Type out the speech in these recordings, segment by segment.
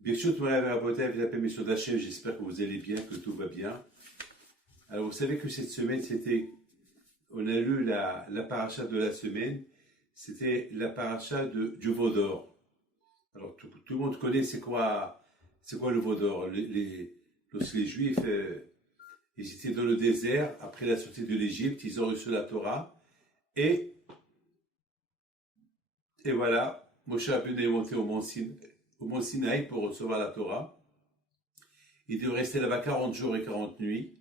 Bien sûr, tout le monde avec la permission d'Hachem, j'espère que vous allez bien, que tout va bien. Alors, vous savez que cette semaine, on a lu la paracha de la semaine, c'était la paracha du veau d'or. Alors, tout le monde connaît c'est quoi le veau d'or. Lorsque les Juifs, ils étaient dans le désert, après la sortie de l'Égypte, ils ont reçu la Torah, et, et voilà, Moshe Rabbeinu est monté au mont Sinaï pour recevoir la Torah. Il doit rester là-bas 40 jours et 40 nuits.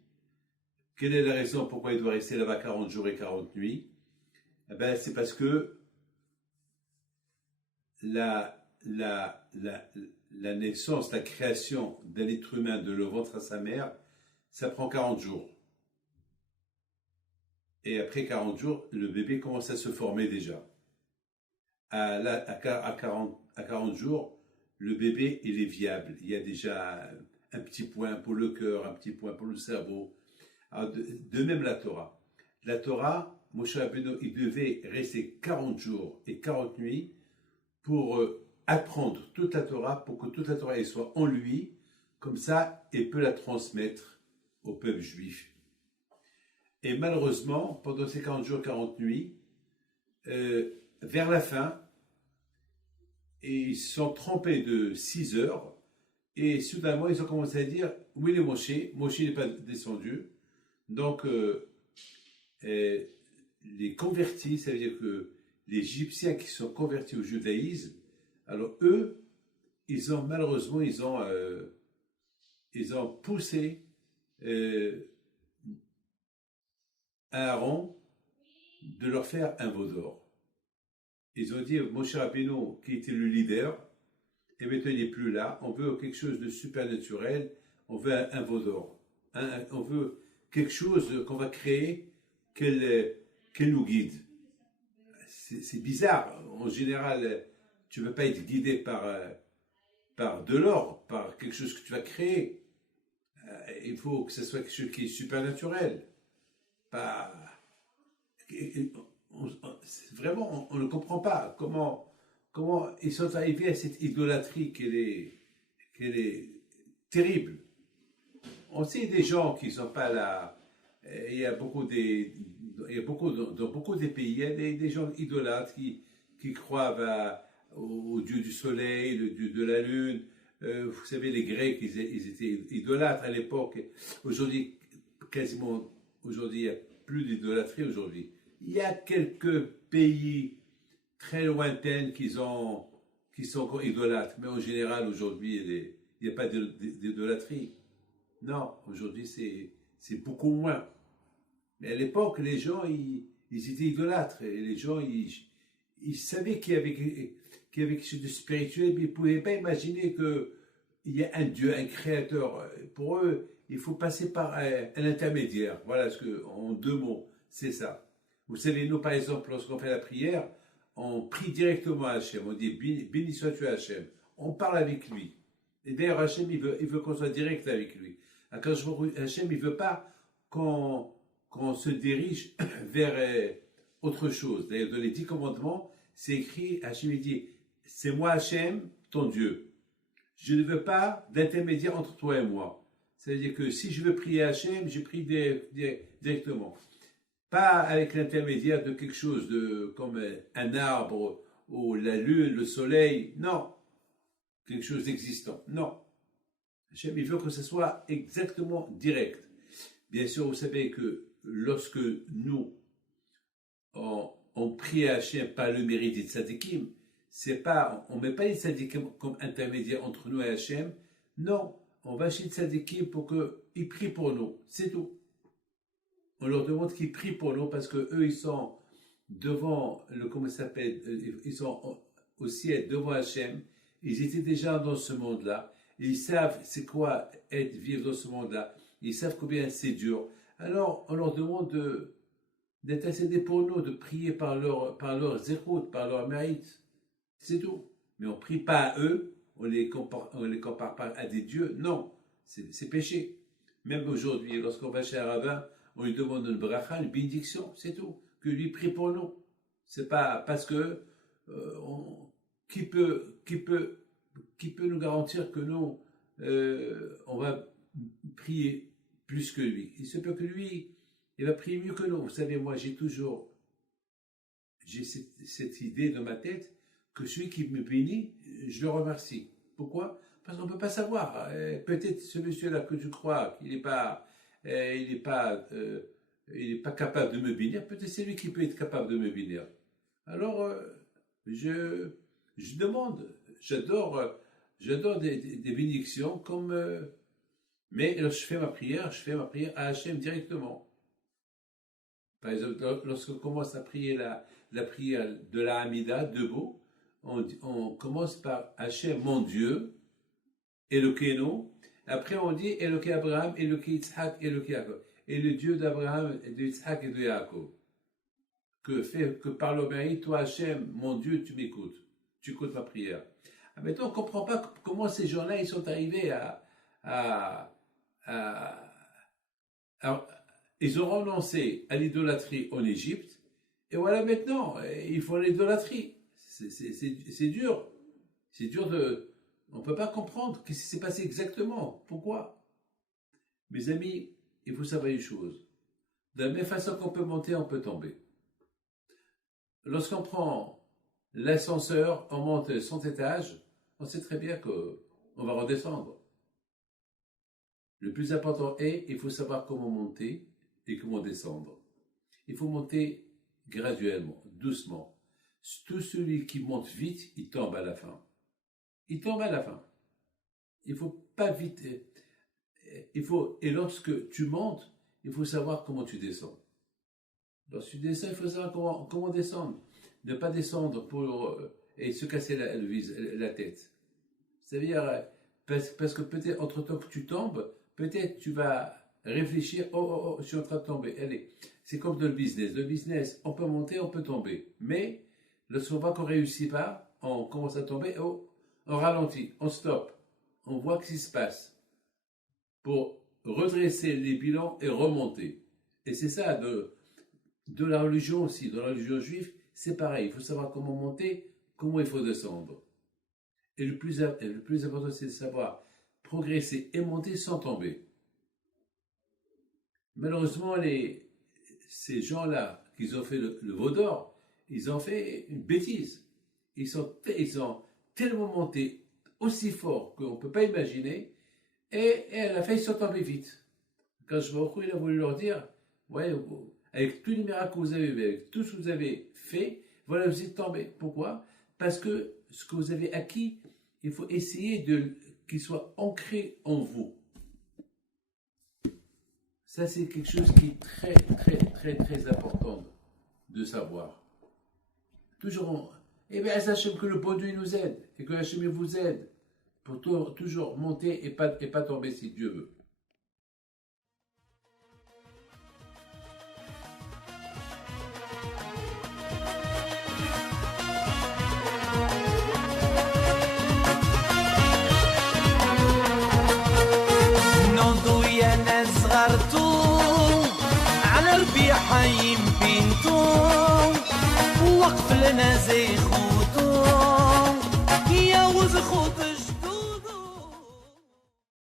Quelle est la raison pourquoi il doit rester là-bas 40 jours et 40 nuits? Eh ben, c'est parce que la, la, la, la naissance, la création d'un être humain de le ventre à sa mère, ça prend 40 jours. Et après 40 jours, le bébé commence à se former déjà. À 40 jours, le bébé, il est viable. Il y a déjà un petit point pour le cœur, un petit point pour le cerveau. Alors, de même la Torah. La Torah, Moshe Rabbeinu, il devait rester 40 jours et 40 nuits pour apprendre toute la Torah, pour que toute la Torah elle soit en lui, comme ça, il peut la transmettre au peuple juif. Et malheureusement, pendant ces 40 jours, 40 nuits, vers la fin, ils se sont trompés de 6 heures, et soudainement, ils ont commencé à dire, où est Moshe? Moshe n'est pas descendu. Donc, les convertis, ça veut dire que les Égyptiens qui sont convertis au judaïsme, alors eux, malheureusement, ils ont poussé Aaron de leur faire un veau d'or. Ils ont dit, Moshe Rabbeinu, qui était le leader, et maintenant il n'est plus là, on veut quelque chose de supernaturel, on veut un veau d'or. On veut quelque chose qu'on va créer, qu'elle nous guide. C'est bizarre. En général, tu ne veux pas être guidé par de l'or, par quelque chose que tu vas créer. Il faut que ce soit quelque chose qui est supernaturel. Pas, vraiment, on ne comprend pas comment ils sont arrivés à cette idolâtrie qu'elle est terrible. On sait des gens qui ne sont pas là. Il y a beaucoup dans beaucoup des pays, il y a des gens idolâtres qui croient au dieu du soleil, le dieu de la lune. Vous savez, les Grecs, ils étaient idolâtres à l'époque. Aujourd'hui, aujourd'hui, il n'y a plus d'idolâtrie aujourd'hui. Il y a quelques pays très lointains qui sont encore idolâtres, mais en général, aujourd'hui, il n'y a pas d'idolâtrie. Non, aujourd'hui, c'est beaucoup moins. Mais à l'époque, les gens, ils étaient idolâtres. Et les gens, ils savaient qu'il y avait quelque chose de spirituel, mais ils ne pouvaient pas imaginer qu'il y a un Dieu, un créateur. Pour eux, il faut passer par un intermédiaire. Voilà en 2 mots, c'est ça. Vous savez, nous, par exemple, lorsqu'on fait la prière, on prie directement à Hachem. On dit, béni sois-tu Hachem. On parle avec lui. Et d'ailleurs, Hachem, il veut qu'on soit direct avec lui. Quand je vois Hachem, il ne veut pas qu'on se dirige vers autre chose. D'ailleurs, dans les 10 commandements, c'est écrit, Hachem il dit, c'est moi Hachem, ton Dieu. Je ne veux pas d'intermédiaire entre toi et moi. C'est-à-dire que si je veux prier Hachem, je prie directement. Pas avec l'intermédiaire de quelque chose comme un arbre ou la lune, le soleil. Non. Quelque chose d'existant. Non. Hachem, il veut que ce soit exactement direct. Bien sûr, vous savez que lorsque nous, on prie à Hachem par le mérite des tzadikim, on ne met pas les tzadikim comme intermédiaire entre nous et Hachem. Non, on va chez les tzadikim pour qu'ils prient pour nous. C'est tout. On leur demande qu'ils prient pour nous parce que eux, ils sont devant ils sont au ciel devant Hachem. Ils étaient déjà dans ce monde-là. Ils savent c'est quoi vivre dans ce monde-là. Ils savent combien c'est dur. Alors, on leur demande d'intercéder pour nous, de prier par leur zérout, par leur mérite. C'est tout. Mais on ne prie pas à eux, on les compare pas à des dieux. Non, c'est péché. Même aujourd'hui, lorsqu'on va chez un rabbin, on lui demande une bracha, une bénédiction, c'est tout. Que lui prie pour nous. C'est pas parce que qui peut qui peut nous garantir que nous, on va prier plus que lui? Il se peut que lui, il va prier mieux que nous. Vous savez, moi, j'ai cette idée dans ma tête que celui qui me bénit, je le remercie. Pourquoi? Parce qu'on ne peut pas savoir. Peut-être ce monsieur-là que tu crois qu'il n'est pas, il est pas capable de me bénir, peut-être c'est lui qui peut être capable de me bénir. Alors, je demande, j'adore des bénédictions mais lorsque je fais ma prière à Hachem directement. Par exemple, lorsqu'on commence à prier la prière de la Hamida, debout, on commence par Hachem, mon Dieu, Elokeinu. Après, on dit Eloké Abraham, Eloké Yitzhak, Eloké Yaakov. Et le Dieu d'Abraham, de Yitzhak et de Yaakov. Que par l'obéi, toi Hachem, mon Dieu, tu m'écoutes. Tu écoutes ma prière. Maintenant, on ne comprend pas comment ces gens-là, ils sont arrivés ils ont renoncé à l'idolâtrie en Égypte, et voilà maintenant, ils font l'idolâtrie. C'est dur. C'est dur on ne peut pas comprendre ce qui s'est passé exactement. Pourquoi? Mes amis, il faut savoir une chose. De la même façon qu'on peut monter, on peut tomber. Lorsqu'on prend l'ascenseur, on monte 100 étages, on sait très bien qu'on va redescendre. Le plus important est, il faut savoir comment monter et comment descendre. Il faut monter graduellement, doucement. Tout celui qui monte vite, il tombe à la fin. Il tombe à la fin. Il ne faut pas vite. Et lorsque tu montes, il faut savoir comment tu descends. Lorsque tu descends, il faut savoir comment descendre. Ne pas descendre et se casser la tête. C'est-à-dire, parce que peut-être entre-temps que tu tombes, peut-être tu vas réfléchir, je suis en train de tomber. Allez, c'est comme dans le business. Dans le business, on peut monter, on peut tomber. Mais lorsqu'on voit qu'on ne réussit pas, on commence à tomber, on ralentit, on stoppe. On voit ce qui se passe pour redresser les bilans et remonter. Et c'est ça de la religion aussi. Dans la religion juive, c'est pareil. Il faut savoir comment monter, comment il faut descendre. Et le plus important, c'est de savoir progresser et monter sans tomber. Malheureusement, ces gens-là, qui ont fait le veau d'or, ils ont fait une bêtise. Ils ont tellement monté aussi fort qu'on ne peut pas imaginer, et à la fin, ils sont tombés vite. Quand je vois il a voulu leur dire, ouais, avec tous les miracles que vous avez fait, avec tout ce que vous avez fait, voilà, vous êtes tombés. Pourquoi? Parce que ce que vous avez acquis, il faut essayer qu'il soit ancré en vous. Ça, c'est quelque chose qui est très, très, très, très important de savoir. Toujours, bien, sachez que le bon Dieu nous aide, et que Hachem vous aide pour toujours monter et pas tomber si Dieu veut. حي بنتو وقف لنا زي خوتو يا وز خوتو